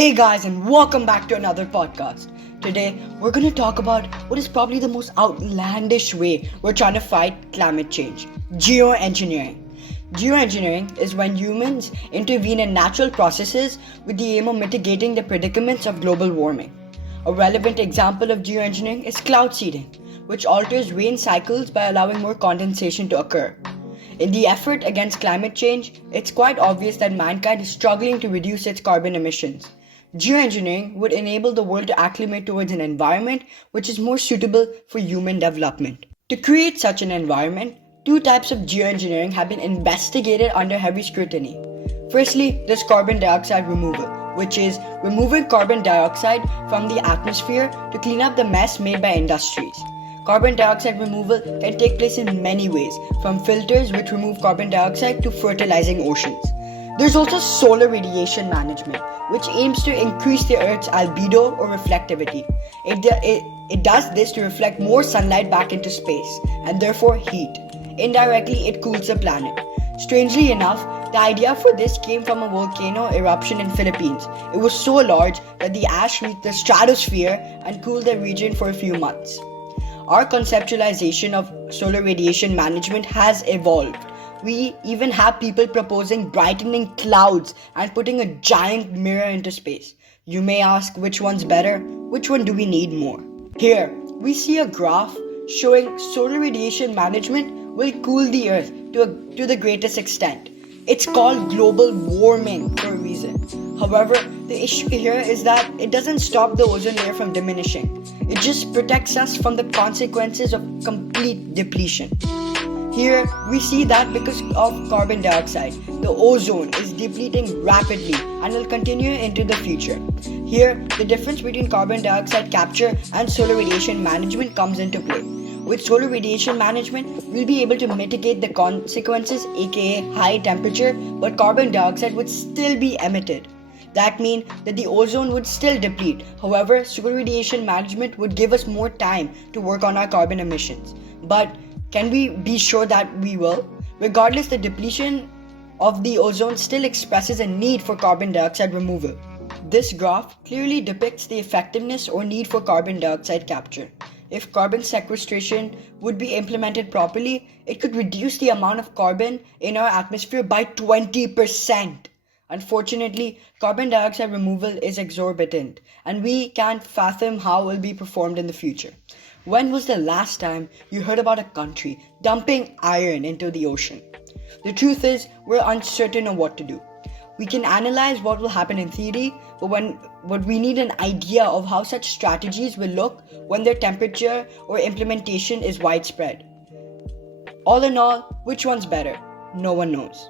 Hey guys, and welcome back to another podcast. Today, we're going to talk about what is probably the most outlandish way we're trying to fight climate change: geoengineering. Geoengineering is when humans intervene in natural processes with the aim of mitigating the predicaments of global warming. A relevant example of geoengineering is cloud seeding, which alters rain cycles by allowing more condensation to occur. In the effort against climate change, it's quite obvious that mankind is struggling to reduce its carbon emissions. Geoengineering would enable the world to acclimate towards an environment which is more suitable for human development. To create such an environment, two types of geoengineering have been investigated under heavy scrutiny. Firstly, there's carbon dioxide removal, which is removing carbon dioxide from the atmosphere to clean up the mess made by industries. Carbon dioxide removal can take place in many ways, from filters which remove carbon dioxide to fertilizing oceans. There's also solar radiation management, which aims to increase the Earth's albedo or reflectivity. It does this to reflect more sunlight back into space, and therefore heat. Indirectly, it cools the planet. Strangely enough, the idea for this came from a volcano eruption in Philippines. It was so large that the ash reached the stratosphere and cooled the region for a few months. Our conceptualization of solar radiation management has evolved. We even have people proposing brightening clouds and putting a giant mirror into space. You may ask, which one's better? Which one do we need more? Here, we see a graph showing solar radiation management will cool the Earth to the greatest extent. It's called global warming for a reason. However, the issue here is that it doesn't stop the ozone layer from diminishing. It just protects us from the consequences of complete depletion. Here, we see that because of carbon dioxide, the ozone is depleting rapidly and will continue into the future. Here, the difference between carbon dioxide capture and solar radiation management comes into play. With solar radiation management, we'll be able to mitigate the consequences, aka high temperature, but carbon dioxide would still be emitted. That means that the ozone would still deplete. However, solar radiation management would give us more time to work on our carbon emissions. But can we be sure that we will? Regardless, the depletion of the ozone still expresses a need for carbon dioxide removal. This graph clearly depicts the effectiveness or need for carbon dioxide capture. If carbon sequestration would be implemented properly, it could reduce the amount of carbon in our atmosphere by 20%. Unfortunately, carbon dioxide removal is exorbitant, and we can't fathom how it will be performed in the future. When was the last time you heard about a country dumping iron into the ocean? The truth is, we're uncertain of what to do. We can analyze what will happen in theory, but we need an idea of how such strategies will look when their temperature or implementation is widespread. All in all, which one's better? No one knows.